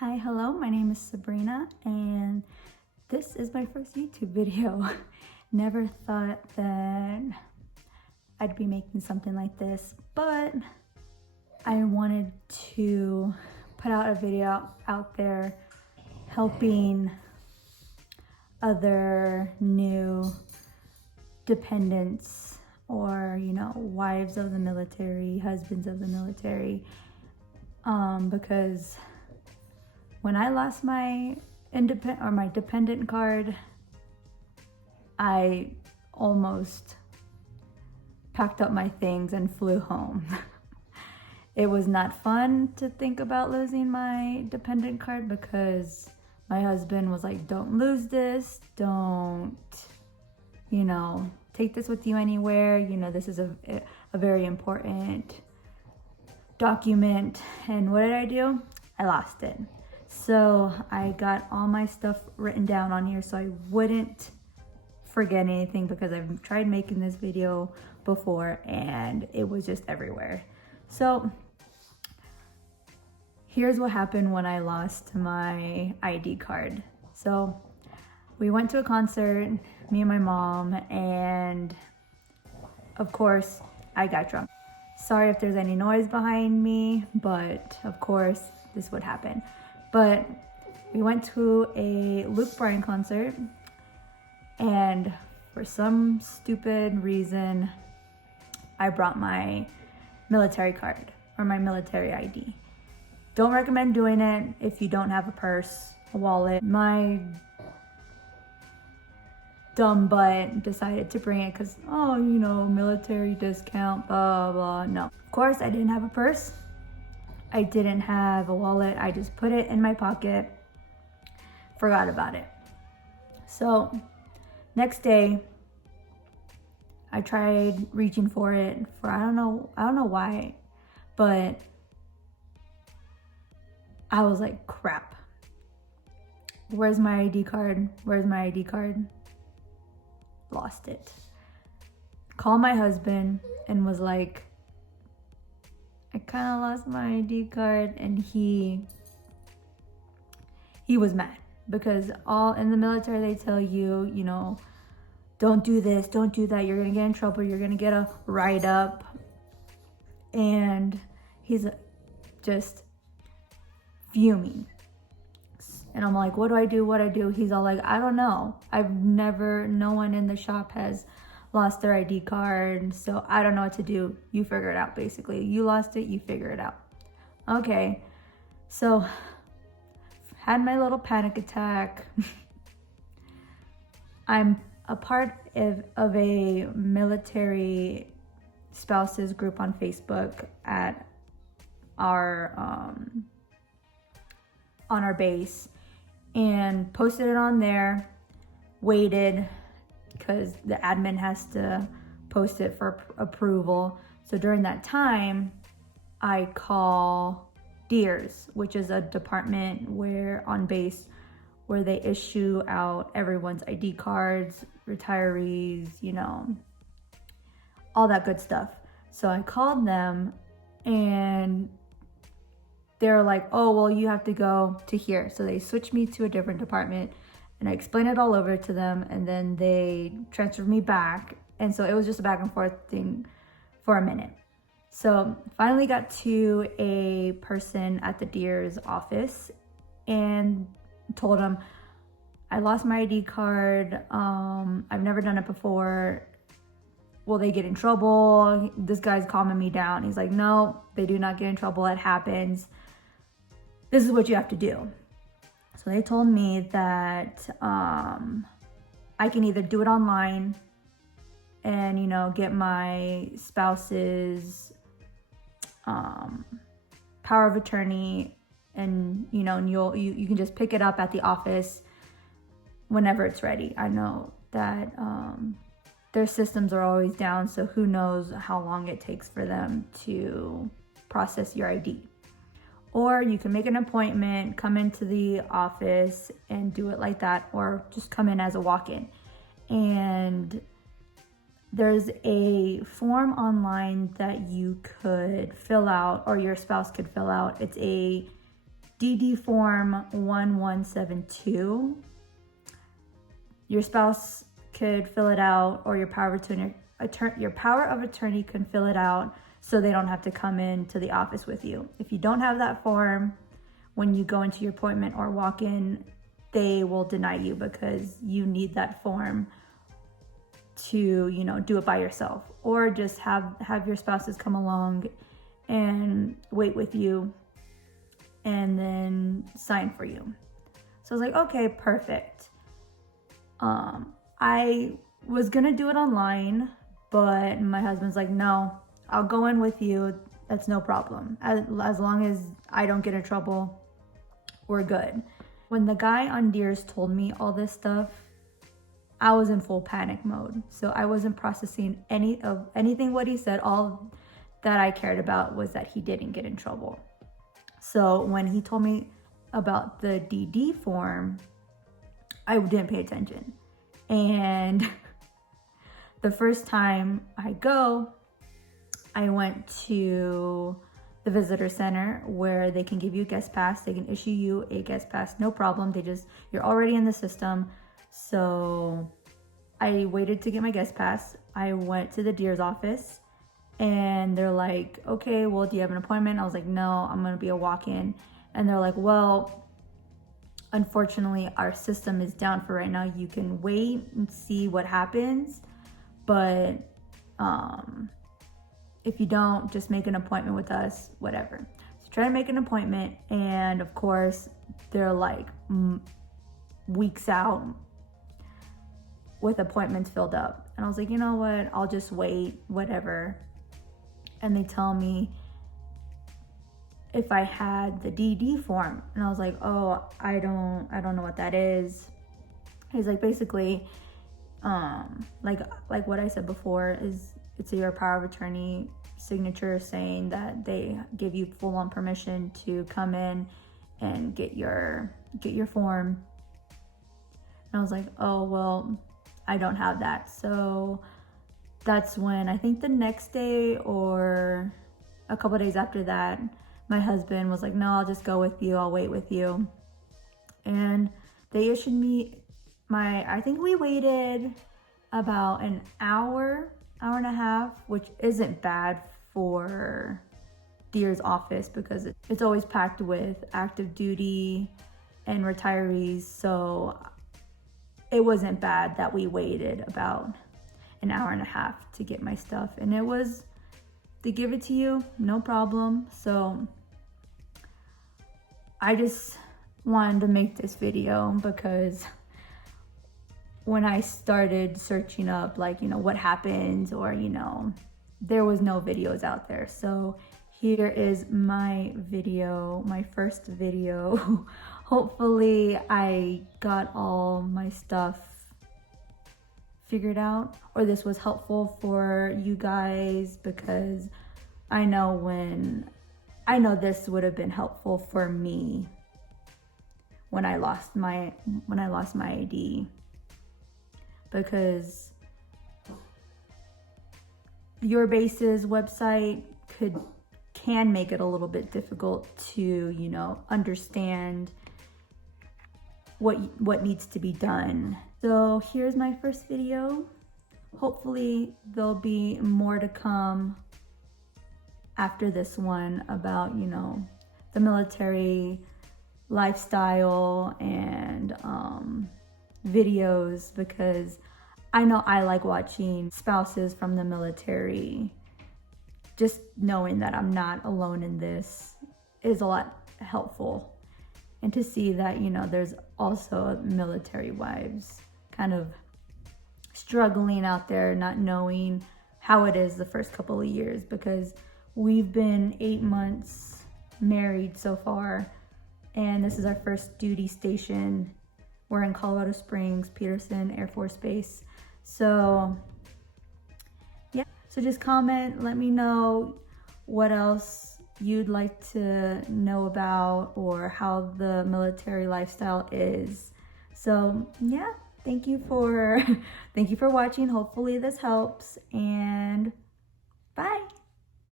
Hi, hello, my name is Sabrina and this is my first YouTube video. Never thought that I'd be making something like this, but I wanted to put out a video out there helping other new dependents or, wives of the military, husbands of the military, because when I lost my dependent card, I almost packed up my things and flew home. It was not fun to think about losing my dependent card because my husband was like, don't lose this, don't, take this with you anywhere. This is a very important document. And what did I do? I lost it. So I got all my stuff written down on here so I wouldn't forget anything, because I've tried making this video before and it was just everywhere. So here's what happened when I lost my ID card. So we went to a concert, me and my mom, and of course I got drunk. Sorry if there's any noise behind me, but of course this would happen. But we went to a Luke Bryan concert, and for some stupid reason, I brought my military card or my military ID. Don't recommend doing it if you don't have a purse, a wallet. My dumb butt decided to bring it because, military discount, blah, blah. No. Of course, I didn't have a purse. I didn't have a wallet. I just put it in my pocket, forgot about it. So next day, I tried reaching for it for, I don't know why, but I was like, crap. Where's my ID card? Where's my ID card? Lost it. Called my husband and was like, I kind of lost my ID card, and he was mad because all in the military they tell you, don't do this, don't do that, you're gonna get in trouble, you're gonna get a write-up. And he's just fuming. And I'm like, what do I do? He's all like, I don't know. No one in the shop has lost their ID card, so I don't know what to do. You figure it out, basically. You lost it, you figure it out. Okay, so had my little panic attack. I'm a part of a military spouses group on Facebook at our on our base, and posted it on there, waited, because the admin has to post it for approval. So during that time, I call DEERS, which is a department where on base where they issue out everyone's ID cards, retirees, all that good stuff. So I called them and they're like, oh, well, you have to go to here. So they switched me to a different department, and I explained it all over to them, and then they transferred me back. And so it was just a back and forth thing for a minute. So finally got to a person at the DEERS office and told him, I lost my ID card. I've never done it before. Will they get in trouble? This guy's calming me down. He's like, no, they do not get in trouble. It happens. This is what you have to do. So they told me that I can either do it online and, get my spouse's power of attorney, and, and you can just pick it up at the office whenever it's ready. I know that their systems are always down, so who knows how long it takes for them to process your ID. Or you can make an appointment, come into the office and do it like that, or just come in as a walk-in. And there's a form online that you could fill out, or your spouse could fill out. It's a DD form 1172. Your spouse could fill it out, or your power of attorney can fill it out so they don't have to come into the office with you. If you don't have that form, when you go into your appointment or walk in, they will deny you because you need that form to, do it by yourself, or just have your spouses come along and wait with you and then sign for you. So I was like, okay, perfect. I was gonna do it online, but my husband's like, no, I'll go in with you. That's no problem. As long as I don't get in trouble, we're good. When the guy on Deers told me all this stuff, I was in full panic mode. So I wasn't processing anything what he said. All that I cared about was that he didn't get in trouble. So when he told me about the DD form, I didn't pay attention. And the first time I went to the visitor center where they can give you a guest pass. They can issue you a guest pass, no problem. You're already in the system. So I waited to get my guest pass. I went to the Deers office and they're like, okay, well, do you have an appointment? I was like, no, I'm gonna be a walk-in. And they're like, well, unfortunately, our system is down for right now. You can wait and see what happens, but if you don't, just make an appointment with us, whatever. So try to make an appointment, and of course, they're like weeks out with appointments filled up. And I was like, you know what? I'll just wait, whatever. And they tell me if I had the DD form, and I was like, oh, I don't know what that is. He's like, basically, like what I said before, is it's your power of attorney signature saying that they give you full-on permission to come in and get your form. And I was like, oh, well, I don't have that. So that's when, I think the next day or a couple of days after that, my husband was like, no, I'll just go with you. I'll wait with you. And they issued me I think we waited about an hour and a half, which isn't bad for Deers office because it's always packed with active duty and retirees. So it wasn't bad that we waited about an hour and a half to get my stuff. And it was, they give it to you, no problem. So I just wanted to make this video because when I started searching up, like, what happens, or, there was no videos out there. So here is my video, my first video. Hopefully I got all my stuff figured out, or this was helpful for you guys, because I know this would have been helpful for me when I lost my ID, because your base's website can make it a little bit difficult to, understand what needs to be done. So here's my first video. Hopefully there'll be more to come after this one about, the military lifestyle and videos, because I know I like watching spouses from the military. Just knowing that I'm not alone in this is a lot helpful. And to see that, there's also military wives kind of struggling out there, not knowing how it is the first couple of years, because we've been 8 months married so far, and this is our first duty station. We're in Colorado Springs, Peterson Air Force Base. So yeah, so just comment, let me know what else you'd like to know about, or how the military lifestyle is. So yeah, thank you for watching. Hopefully this helps, and bye.